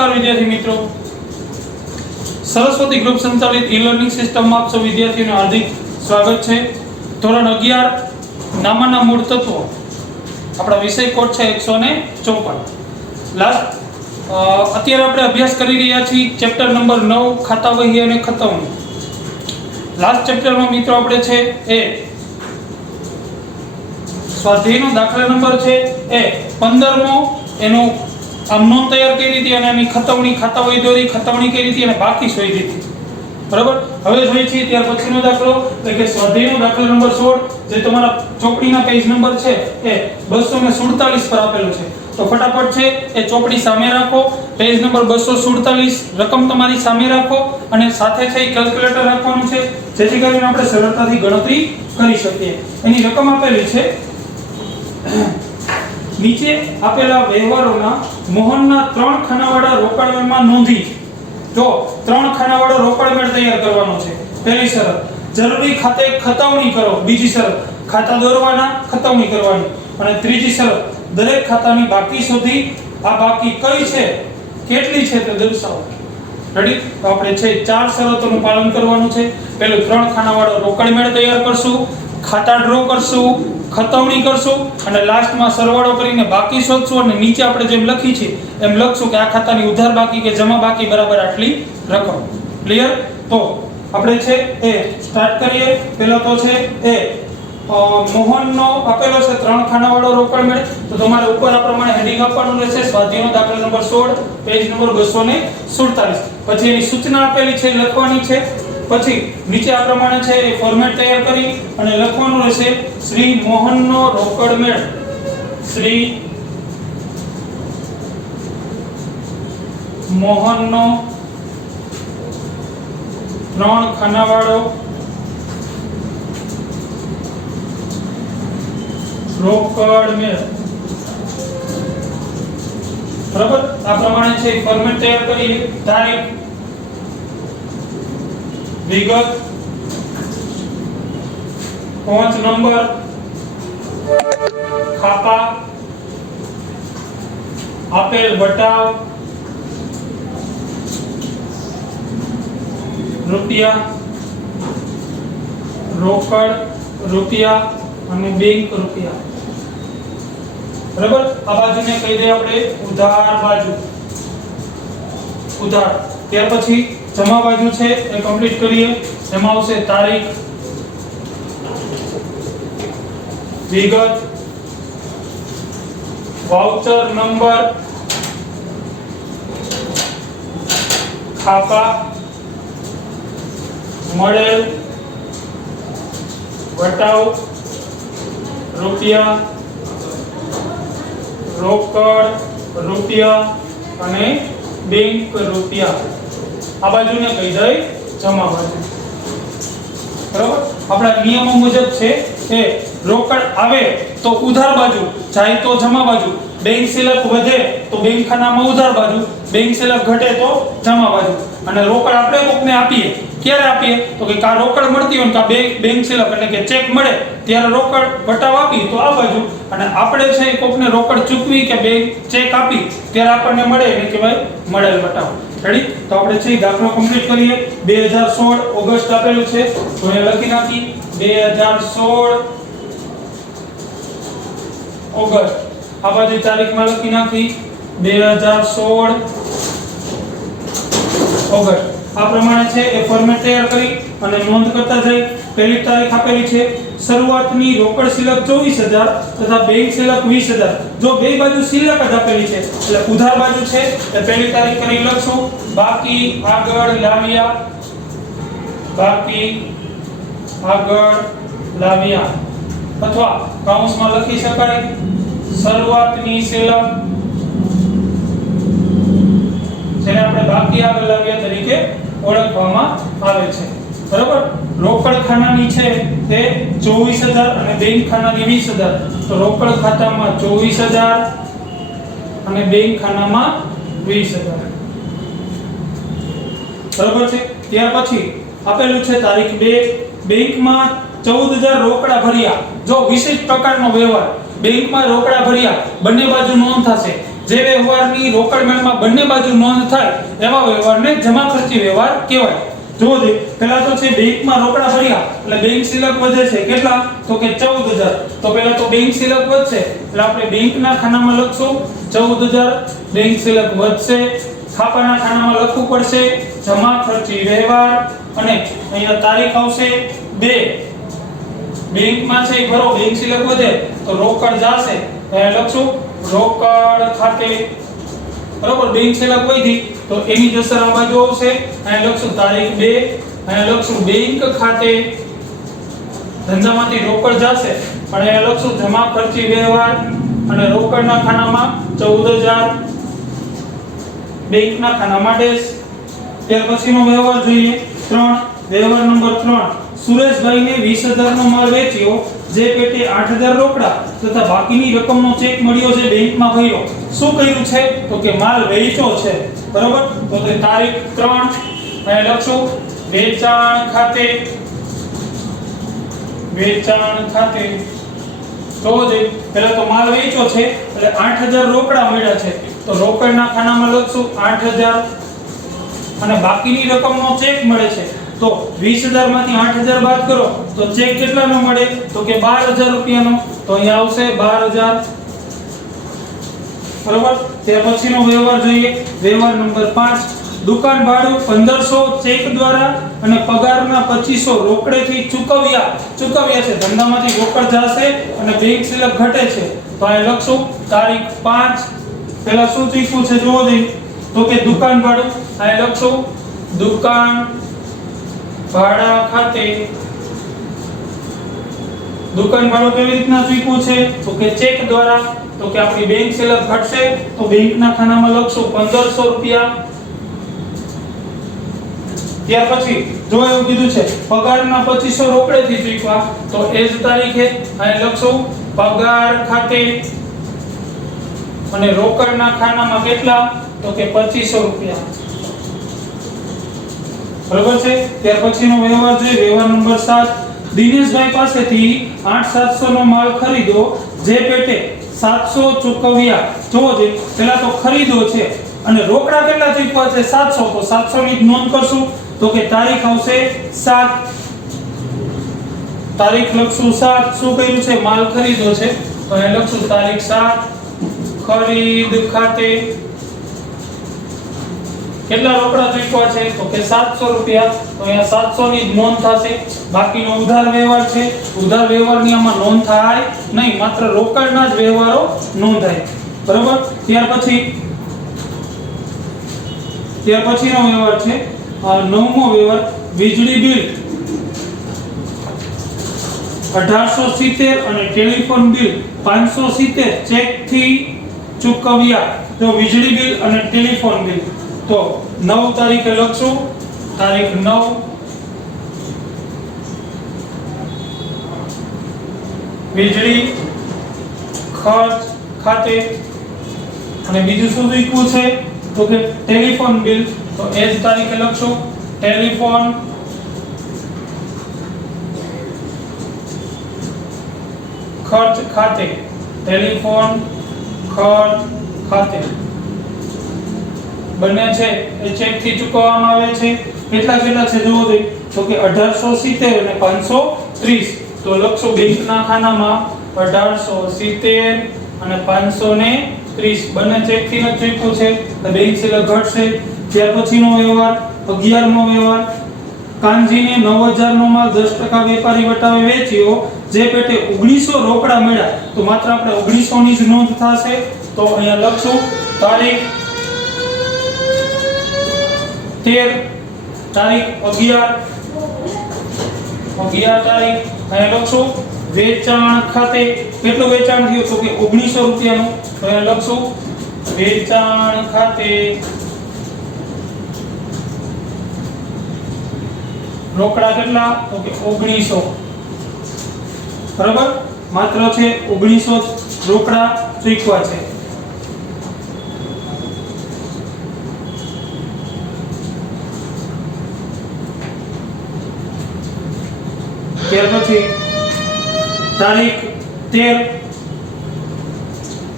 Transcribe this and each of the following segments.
नमस्कार विद्यार्थी मित्रों, सरस्वती ग्रुप संचालित ई लर्निंग सिस्टम में आप सब विद्यार्थियों हार्दिक स्वागत है। धोरण 11 नामाना मूળ તત્વો આપણા વિષય કોડ છે 154। લાસ્ટ અત્યારે આપણે અભ્યાસ કરી રહ્યા છીએ ચેપ્ટર નંબર 9 ખાતા વહી અને ખતવણી। લાસ્ટ ચેપ્ટરમાં મિત્રો આપણે છે એ સ્વાધ્યાયનો દાખલા નંબર છે એ 15મો એનો આમ નોંધ તૈયાર કરી હતી અને એની ખતવણી ખાતા વહી દોરી ખતવણી કરી હતી અને બાકી શોધી હતી, બરાબર। હવે જોઈએ છીએ ત્યાર પછીનો દાખલો એટલે કે સ્વાધ્યાયનો દાખલો નંબર 16 જે તમારા ચોપડીના પેજ નંબર છે એ 247 પર આપેલો છે। તો ફટાફટ છે એ ચોપડી સામે રાખો, પેજ નંબર 247 રકમ તમારી સામે રાખો અને સાથે છે એ કેલ્ક્યુલેટર રાખવાનું છે જેથી કરીને આપણે સરળતાથી ગણતરી કરી શકીએ। એની રકમ આપેલી છે નીચે આપેલા વ્યવહારોના મોહનના 3 ખાનાવાળા રોકડમેળમાં નોંધી। જો 3 ખાનાવાળો રોકડમેળ તૈયાર કરવાનો છે। પહેલી શરત જરૂરી ખાતે ખતવણી કરો, બીજી શરત ખાતા દોરવાના ખતવણી કરવાની અને ત્રીજી શરત દરેક ખાતાની બાકી શોધી આ બાકી કઈ છે કેટલી છે તે દર્શાવો। રેડી? તો આપણે છે 4 શરતોનું પાલન કરવાનું છે। પહેલું 3 ખાનાવાળો રોકડમેળ તૈયાર કરશું, ખાતા ડ્રો કરશું, ખતવણી કરશું અને લાસ્ટમાં સરવાળો કરીને બાકી શોધશું અને નીચે આપણે જેમ લખી છે એમ લખશું કે આ ખાતાની ઉધાર બાકી કે જમા બાકી બરાબર આટલી રકમ। ક્લિયર? તો આપણે છે એ સ્ટાર્ટ કરીએ। પહેલો તો છે એ મોહનનો આપેલો છે 3 ખાનાવાળો રોકડમેળ। તો તમારે ઉપર આ પ્રમાણે હેડિંગ આપવાનું રહેશે સ્વાધ્યાયનો દાખલો નંબર 16 પેજ નંબર 247। પછી એની સૂચના આપેલી છે લખવાની છે। પછી નીચે આ પ્રમાણે છે એ ફોર્મેટ તૈયાર કરી અને લખવાનું રહેશે શ્રી મોહનનો રોકડમેળ, શ્રી મોહનનો 3 ખાનાવાળો રોકડમેળ, બરાબર। આ પ્રમાણે છે ફોર્મેટ તૈયાર કરી તારીખ, વિગત, પહોંચ નંબર, ખાપા, આપેલ બટાવ, રૂપિયા, રોકડ રૂપિયા અને બેંક રૂપિયા, બરાબર। આ બાજુને કહી દે આપણે ઉધાર બાજુ, ઉધાર। ત્યાર પછી જમા બાજુ છે એ કમ્પ્લીટ કરીએ। એમાં આવશે તારીખ, વિગત, વાઉચર નંબર, ખાપા, મળેલ વટાવ, રૂપિયા, રોકડ રૂપિયા અને બેંક રૂપિયા। આ બાજુને કહી દઈ જમા બાજુ, બરાબર। આપણા નિયમો મુજબ છે કે રોકડ આવે તો ઉધાર બાજુ, જાય તો જમા બાજુ, બેંક સિલક વધે તો બેંક ખાનામાં ઉધાર બાજુ, બેંક સિલક ઘટે તો જમા બાજુ। અને રોકડ આપણે કોકને આપીએ ક્યારે આપીએ તો કે કા રોકડ મળતી હોય કા બેંક સિલક એટલે કે ચેક મળે ત્યારે રોકડ વટાવ આપી તો આ બાજુ, અને આપણે છે કોકને રોકડ ચૂકવી કે બેંક ચેક આપી ત્યારે આપણને મળે એને કહેવાય મળેલ વટાવ। રેડી? તો આપણે છે દાખલો કમ્પ્લીટ કરીએ। 2016 ઓગસ્ટ આપેલું છે તો એ લખી નાખી 2016 ઓગસ્ટ। આ બાજુ તારીખમાં લખી નાખી 2016 ઓગસ્ટ। આ પ્રમાણે છે એ ફોર્મેટ તૈયાર કરી અને નોંધ કરતા જઈ। પહેલી તારીખ આપેલી છે શરૂઆતની રોકડ સિલક 24000 તથા બેંક સિલક 20000। જો બે બાજુ સિલક જ આપેલી છે એટલે ઉધાર બાજુ છે એ પહેલી તારીખ કરી લખશું, બાકી આગળ લાવ્યા, બાકી આગળ લાવ્યા, અથવા કૌંસમાં લખી શકાય શરૂઆતની સિલક જેને આપણે બાકી આગળ લાવ્યા તરીકે ઓળખવામાં આવે છે, બરાબર। રોકડ ખાનાની છે તે 24000 અને બેંક ખાનાની 20000। તો રોકડ ખાતામાં 24000 અને બેંક ખાનામાં 20000, બરાબર છે। ત્યાર પછી આપેલું છે તારીખ 2 બેંકમાં 14000 રોકડા ભર્યા। જો વિશેષ પ્રકારનો વ્યવહાર બેંકમાં રોકડા ભર્યા બંને બાજુ નોંધ થશે જે વ્યવહારની રોકડ મેળમાં બંને બાજુ નોંધ થાય એવા વ્યવહારને જમા ખર્ચી વ્યવહાર કહેવાય જો દે પહેલા તો છે બેંકમાં રોકડા ભર્યા એટલે બેંક શિલક વધે છે કેટલા તો કે 14000 તો પહેલા તો બેંક શિલક વધશે એટલે આપણે બેંકના ખાનામાં લખશું 14000 બેંક શિલક વધશે છાપાના ખાનામાં લખવું પડશે જમા ખર્ચી વ્યવહાર અને અહીંયા તારીખ આવશે 2 બેંકમાં છે ભરો બેંક શિલક વધે તો રોકડ જશે અહીંયા લખશું રોકડ ખાતે બરોબર બેંક શિલક વધી તો એની અસર આ બાજુ આવશે અહીંયા લખશું તારીખ 2 અહીંયા લખશું બેંક ખાતે ધંધામાંથી રોકડ જશે પણ અહીંયા લખશું જમા ખર્ચી વ્યવહાર અને રોકડના ખાનામાં 14000 બેંકના ખાનામાં ડેશ ત્યાર પછીનો વ્યવહાર જોઈએ 3 વ્યવહાર નંબર 3 સુરેશભાઈને 20000 નો માલ વેચ્યો જે પેટે 8000 રોકડા તથા બાકીની રકમનો ચેક મળ્યો જે બેંકમાં ભર્યો શું કર્યું છે તો કે માલ વેચ્યો છે બરોબર તો તે તારીખ 3 અહીં લખશું વેચાણ ખાતે તો જે પહેલા તો માલ વેચ્યો છે એટલે 8000 રોકડા મળ્યા છે તો રોકડના ખાનામાં લખશું 8000 અને બાકીની રકમનો ચેક મળે છે તો 20000 માંથી 8000 બાદ કરો તો ચેક કેટલાનો મળે તો કે 12000 રૂપિયાનો તો અહીંયા આવશે 12000 બરોબર ત્યાર પછીનો વ્યવહાર જોઈએ વ્યવહાર નંબર 5 દુકાન ભાડું 1500 ચેક દ્વારા અને પગારના 2500 રોકડેથી ચૂકવ્યા છે ધંધામાંથી રોકડ જશે અને બેંક શિલક ઘટે છે તો અહીં લખશું તારીખ 5 પહેલા શું ચૂક્યું છે જોવો દે તો કે દુકાન ભાડું અહીં લખશું દુકાન ભાડા ખાતે દુકાન ભાડું કેવી રીતના ચૂક્યું છે તો કે ચેક દ્વારા તો કે આપણી બેંક શિલક ઘટશે તો બેંકના ખાનામાં લખશું 1500 રૂપિયા ત્યાર પછી જો એવું કીધું છે પગારના 2500 રોકડેથી ચૂકવા તો એ જ તારીખે અહીં લખશું પગાર ખાતે અને રોકડના ખાનામાં કેટલા તો કે 2500 રૂપિયા બરોબર છે ત્યાર પછીનો વ્યવહાર છે વ્યવહાર નંબર 7 દિનેશભાઈ પાસેથી 8700 નો માલ ખરીદો જે પેટે 700 ચૂકવ્યા જોવો છે પહેલા તો ખરીદો છે અને રોકડા કેટલા ચૂકવા છે 700 તો 700 ની નોંધ કરશું તો કે તારીખ આવશે 7 તારીખ લખશું 7 શું કર્યું છે માલ ખરીદો છે તો અહીં લખશું તારીખ 7 ખરીદ ખાતે કેટલા રોકડા ચૂકવા છે તો કે 700 રૂપિયા તો અહીંયા 700 ની નોંધ થશે બાકીનો ઉધાર વ્યવહાર છે ઉધાર વ્યવહારની આમાં નોંધ થાય નહીં માત્ર રોકડના જ વ્યવહારો નોંધાય બરોબર ત્યાર પછીનો વ્યવહાર છે નવમો વ્યવહાર વીજળી બિલ 1870 અને ટેલિફોન બિલ 570 ચેક થી ચૂકવ્યા તો વીજળી બિલ અને ટેલિફોન બિલ તો 9 તારીખે લખશું તારીખ 9 વીજળી ખર્ચ ખાતે અને બીજું શું લખ્યું છે તો કે ટેલિફોન બિલ તો એ જ તારીખે લખશું ટેલિફોન ખર્ચ ખાતે ટેલિફોન ખર્ચ ખાતે બંને છે એ ચેક થી ચૂકવવામાં આવે છે કેટલા છે જોવો દે તો કે 1870 અને 530 તો લખશું બેંકના ખાનામાં 1870 અને 530 બંને ચેક થી જ ચૂકવ્યું છે તો બેંક શિલક ઘટશે ત્યાર પછીનો વ્યવહાર 11મો વ્યવહાર કાનજીને 9000 નો માલ 10% વેપારી વટાવે વેચ્યો જે પેટે 1900 રોકડા મળ્યા તો માત્ર આપણે 1900 ની જ નોંધ થશે તો અહીંયા લખશું તારીખ 13 તારીખ 11 તારીખ અહીંયા લખશું વેચાણ ખાતે કેટલું વેચાણ થયું તો કે 1900 રૂપિયાનું તો અહીંયા લખશું વેચાણ ખાતે રોકડા કેટલા તો કે 1900 બરાબર માત્ર છે 1900 રોકડા ચૂકવા છે ત્યાર પછી તારીખ 13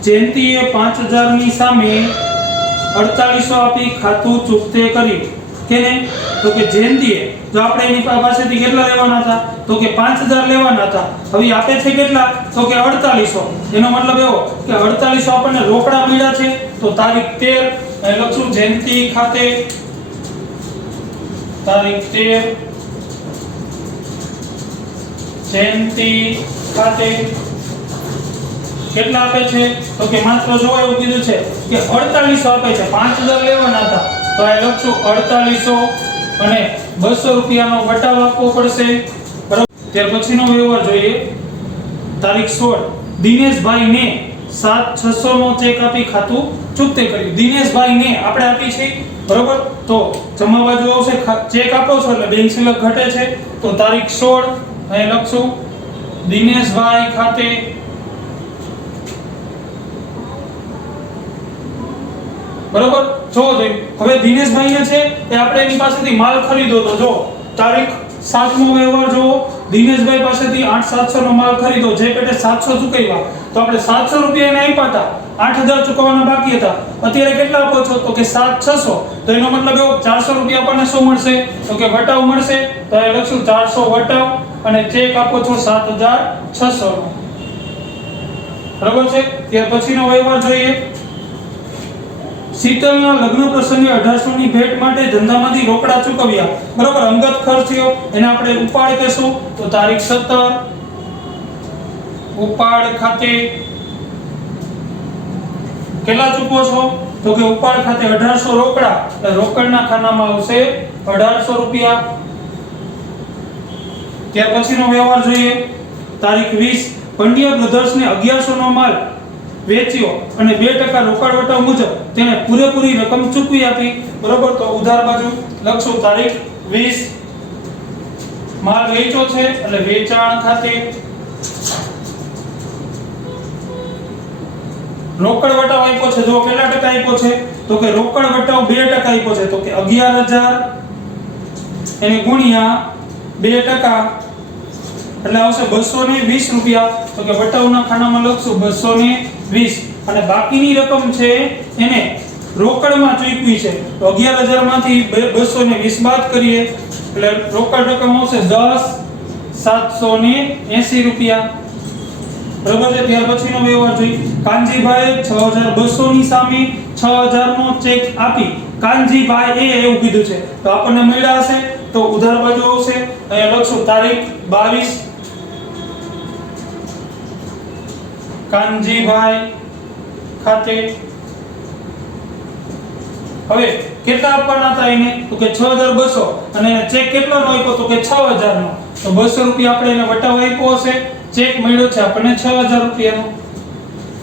જયંતીએ 5000 ની સામે 4800 આપી ખાતું ચૂકતે કર્યું. કેને? તો કે જયંતીએ. જો આપણે એની પાસેથી કેટલા લેવાના હતા? તો કે 5000 લેવાના હતા. હવે આપે છે કેટલા? તો કે 4800. એનો મતલબ એવો કે 4800 આપણને રોકડા મળ્યા છે. તો તારીખ 13 અહીં લખશું જયંતી ખાતે તારીખ 13 જયંતી ખાતે કેટલા આપે છે? તો કે માત્ર જો એવું કીધું છે કે 4800 આપે છે. 5000 લેવાના હતા તો આ લખશું 4800 અને 200 રૂપિયાનો વટાવ આપવો પડશે. બરાબર. ત્યાર પછીનો વ્યવહાર જોઈએ. તારીખ 16 દિનેશભાઈને 7600 નો ચેક આપી ખાતું ચૂકતે કર્યું. દિનેશભાઈને આપણે આપી છે. બરાબર. તો જમા બાજુ આવશે ચેક આપો છો એટલે બેંક શિલ્લક ઘટે છે. તો તારીખ 16 અહીં લખશું દિનેશભાઈ ખાતે બરોબર. જો હવે દિનેશભાઈને છે એ આપણે એની પાસેથી માલ ખરીદો તો જો તારીખ 7મો વ્યવહાર જો દિનેશભાઈ પાસેથી 8700 નો માલ ખરીદો જે પેટે 700 ચૂકવ્યા તો આપણે 700 રૂપિયા એને આપ્યા હતા 8000 ચૂકવવાના બાકી હતા. અત્યારે કેટલા આપો છો? તો કે 7600. તો એનો મતલબ એવો 400 રૂપિયા આપણને શું મળશે? તો કે વટાવ મળશે. તો એ લખશું 400 વટાવ અને ચેક આપો છો 7600 નો. બરાબર છે. ત્યાર પછીનો વ્યવહાર જોઈએ. શીતલના લગ્ન પ્રસંગે 1800 ની ભેટ માટે ધંધામાંથી રોકડા ચૂકવ્યા. બરાબર. અંગત ખર્ચ થયો એને આપણે ઉપાડ કહેશું. તો તારીખ 17 ઉપાડ ખાતે કેટલા ચૂકવો છો? તો કે ઉપાડ ખાતે 1800 રોકડા એટલે રોકડના ખાનામાં આવશે 1800 રૂપિયા. ત્યાર પછીનો વ્યવહાર જોઈએ. તારીખ 20 પંડ્યા બ્રધર્સને 1100 નો માલ વેચ્યો અને 2% રોકડ વટાવ મુજબ તેને પૂરેપૂરી રકમ ચૂકવી આપી. બરોબર. તો ઉધાર બાજુ લખશું તારીખ 20 માલ વેચ્યો છે એટલે વેચાણ ખાતે રોકડ વટાવ આપ્યો છે. જો કેટલા ટકા આપ્યો છે? તો કે રોકડ વટાવ 2% આપ્યો છે. તો કે 11000 એને ગુણ્યા 2% એટલે આવશે 220 રૂપિયા. તો કે વટાવના ખાનામાં લખશું 220 અને બાકીની રકમ છે એને રોકડમાં ચૂકવી છે. તો 11000 માંથી 220 બાદ કરીએ એટલે રોકડ રકમ આવશે 10780 રૂપિયા. બરાબર છે. ત્યાર પછીનો વ્યવહાર જોઈએ. કાનજીભાઈ 6200 ની સામે 6000 નો ચેક આપી કાનજીભાઈ એવું કીધું છે તો આપણને મળ્યા હશે. તો ઉધાર બાજુ આવશે અહીંયા લખશું તારીખ 22 કાનજીભાઈ ખાતે. હવે કેટલા આપવાના હતા એને? તો કે 6200 અને ચેક કેટલાનો આપ્યો? તો કે 6000 નો. તો 200 રૂપિયા આપણે એને વટાવ આપ્યો હશે. ચેક મળ્યો છે આપણને 6000 રૂપિયાનો.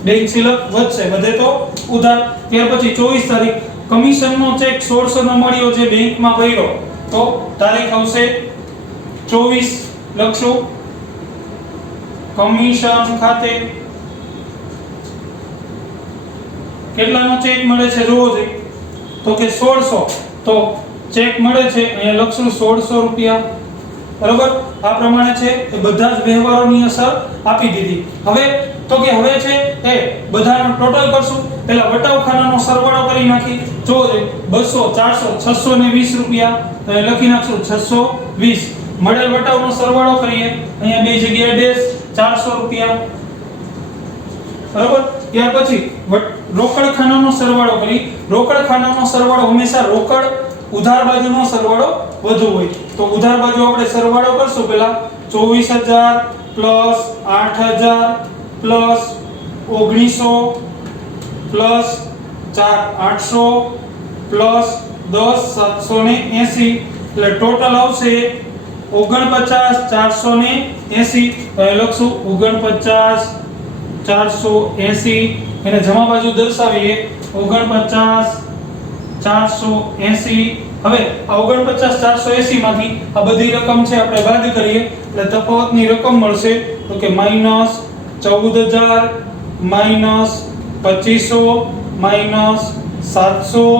બેંક શિલ્લક વધશે વધે તો ઉધાર. ત્યાર પછી 24 તારીખ કમિશનનો ચેક 1600 નો મળ્યો જે બેંકમાં ભર્યો. તો તારીખ આવશે 24 લખશું કમિશન ખાતે કેટલાનો ચેક મળે છે જોવો જોઈએ. તો કે 1600. તો ચેક મળે છે અહીંયા લખશું 1600 રૂપિયા. બરાબર. આ પ્રમાણે છે એ બધા જ વ્યવહારોની અસર આપી દીધી. હવે તો કે હવે છે એ બધાનો ટોટલ કરશું. પહેલા વટાવ ખાનાનો સરવાળો કરી નાખી. જો 200 400 620 રૂપિયા તો એ લખી નાખશું 620. મળેલ વટાવનો સરવાળો કરીએ અહીંયા બે જગ્યાએ ડેશ 400 રૂપિયા. બરાબર. ત્યાર પછી રોકડ ખાનાનો સરવાળો કરી. રોકડ ખાનાનો સરવાળો હંમેશા રોકડ ઉધાર બાજુનો સરવાળો વધુ હોય. તો ઉધાર બાજુ આપણે સરવાળો કરશું. પહેલા 24000 પ્લસ 8000 પ્લસ 1900 પ્લસ 4800 પ્લસ 10 780 એટલે ટોટલ આવશે 49480. તો એ લખશું 49480. એને જમા બાજુ દર્શાવીએ 49480. હવે આ 49480 માંથી આ બધી રકમ છે આપણે બાદ કરીએ એટલે તફાવતની રકમ મળશે. તો કે -14000 -2500 -700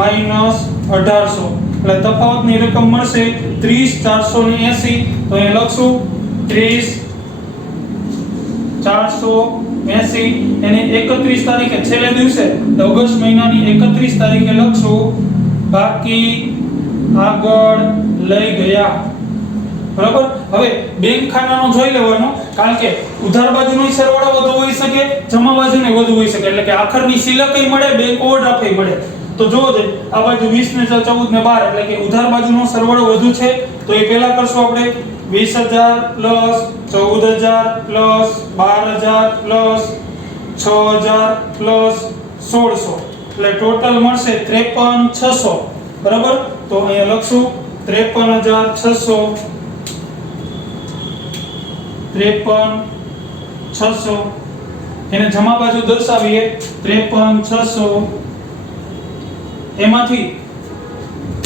-1800 એટલે તફાવતની રકમ મળશે 30480. તો એ લખશું 30480 80 એને 31 તારીખે છેલ્લે દિવસે તો ઓગસ્ટ મહિનાની 31 તારીખે લખશું બાકી આગળ લઈ ગયા. બરાબર. હવે બેંક ખાનાનો જોઈ લેવાનો, કારણ કે ઉધાર બાજુનો સરવાળો વધુ હોઈ શકે, જમા બાજુનો વધુ હોઈ શકે, એટલે કે આખરની સિલકઈ મળે, બેંક ઓવરડ્રાફ્ટ મળે. તો જોવો છે આ બાજુ 20 ને 14 ને 12 એટલે કે ઉધાર બાજુનો સરવાળો વધુ છે, તો એ પહેલા કરશું આપણે 20000 પ્લસ 14000 પ્લસ 12000 પ્લસ 6000 પ્લસ 1600 એટલે ટોટલ મળશે 53600. બરાબર. તો અહીંયા લખશું 53600 53600 એને જમા બાજુ દર્શાવીએ 53600 એમાંથી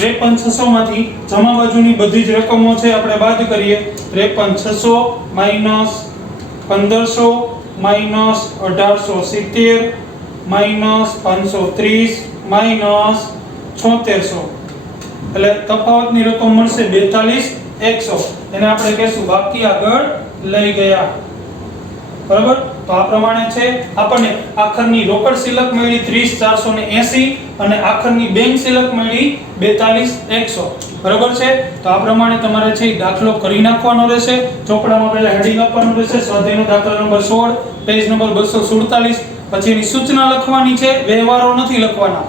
53600 માંથી જમા બાજુની બધી જ રકમો છે આપણે બાદ કરીએ. 53600 માઈનસ 1500 માઈનસ 1870 માઈનસ 530 માઈનસ 7600 એટલે તફાવતની રકમ મળશે 42100. એને આપણે કહેશું બાકી આગળ લઈ ગયા. બરાબર. તો આ પ્રમાણે છે આપણને આખરની રોકડ સિલક મળી 30480 અને આખરની બેંક સિલક મળી 42100. બરાબર છે. તો આ પ્રમાણે તમારે છે દાખલો કરી નાખવાનો રહેશે. ચોપડામાં પહેલા હેડિંગ આપવાનું રહેશે. સ્વાધ્યાયનો દાખલા નંબર 16 પેજ નંબર 247. પછી એની સૂચના લખવાની છે, વ્યવહારો નથી લખવાના.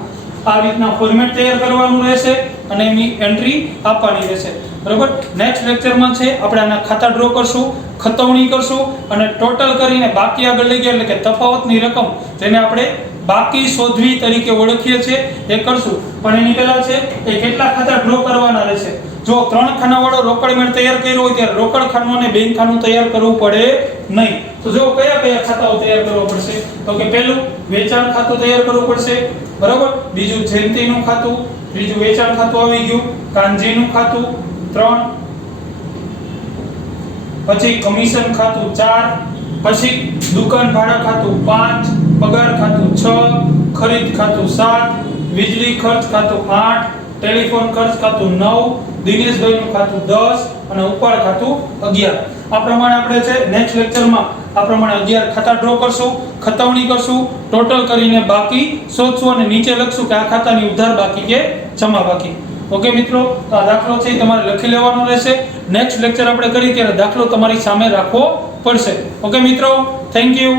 આ રીતના ફોર્મેટ તૈયાર કરવાનું રહેશે અને એની એન્ટ્રી આપવાની રહેશે. બરાબર. નેક્સ્ટ લેક્ચરમાં છે આપણે આના ખાતા ડ્રો કરશું, ખતવણી કરશું અને ટોટલ કરીને બાકી આગળ લઈ ગયા એટલે કે તફાવતની રકમ જેને આપણે બાકી શોધવી તરીકે ઓળખીએ છીએ એ કરશું. પણ એની પહેલા છે એ કેટલા ખાતા ડ્રો કરવાના રહેશે. જો 3 ખાનાવાળો રોકડ મેળ તૈયાર કર્યો હોય ત્યારે રોકડ ખાનું અને બેંક ખાનું તૈયાર કરવું પડે નહીં. તો જો કયા કયા ખાતાઓ તૈયાર કરવા પડશે, તો કે પહેલું વેચાણ ખાતું તૈયાર કરવું પડશે. બરાબર. બીજું જયંતીનું ખાતું, ત્રીજું વેચાણ ખાતું આવી ગયું, કાંજીનું ખાતું 3, પછી કમિશન ખાતું 4, પછી દુકાન ભાડા ખાતું 5, પગાર ખાતું 6, ખરીદ ખાતું 7, વીજળી ખર્ચ ખાતું 8, ટેલિફોન ખર્ચ ખાતું 9, દિનેશભાઈનું ખાતું 10 અને ઉપાડ ખાતું 11. આ પ્રમાણે આપણે છે નેક્સ્ટ લેક્ચરમાં આ પ્રમાણે 11 ખાતા ડ્રો કરશું, ખતવણી કરશું, ટોટલ કરીને બાકી શોધશું અને નીચે લખશું કે આ ખાતાની ઉધાર બાકી કે જમા બાકી. ઓકે મિત્રો. તો આ દાખલો છે તમારે લખી લેવાનો રહેશે. નેક્સ્ટ લેક્ચર આપણે કરી ત્યારે દાખલો તમારી સામે રાખવો પડશે. ઓકે મિત્રો. Thank you.